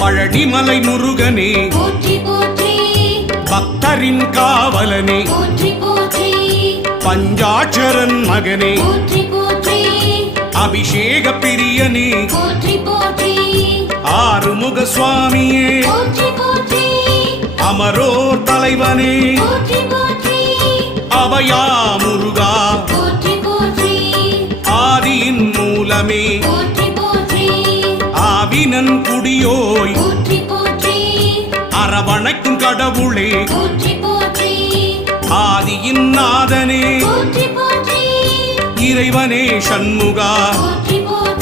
பழனிமலை முருகனே போற்றி போற்றி பக்தரின் காவலனே போற்றி போற்றி பஞ்சாட்சரன் மகனே போற்றி போற்றி அபிஷேக பிரியனே போற்றி போற்றி ஆறுமுக சுவாமியே போற்றி போற்றி அமரோர் தலைவனே போற்றி போற்றி அபயா முருகா போற்றி போற்றி ஆதியின் மூலமே போற்றி போற்றி ஆவினன் குடியோய் போற்றி போற்றி அரவணைக்கும் கடவுளே போற்றி போற்றி ஆதியின் நாதனே போற்றி போற்றி இறைவனே சண்முகா போற்றி போற்றி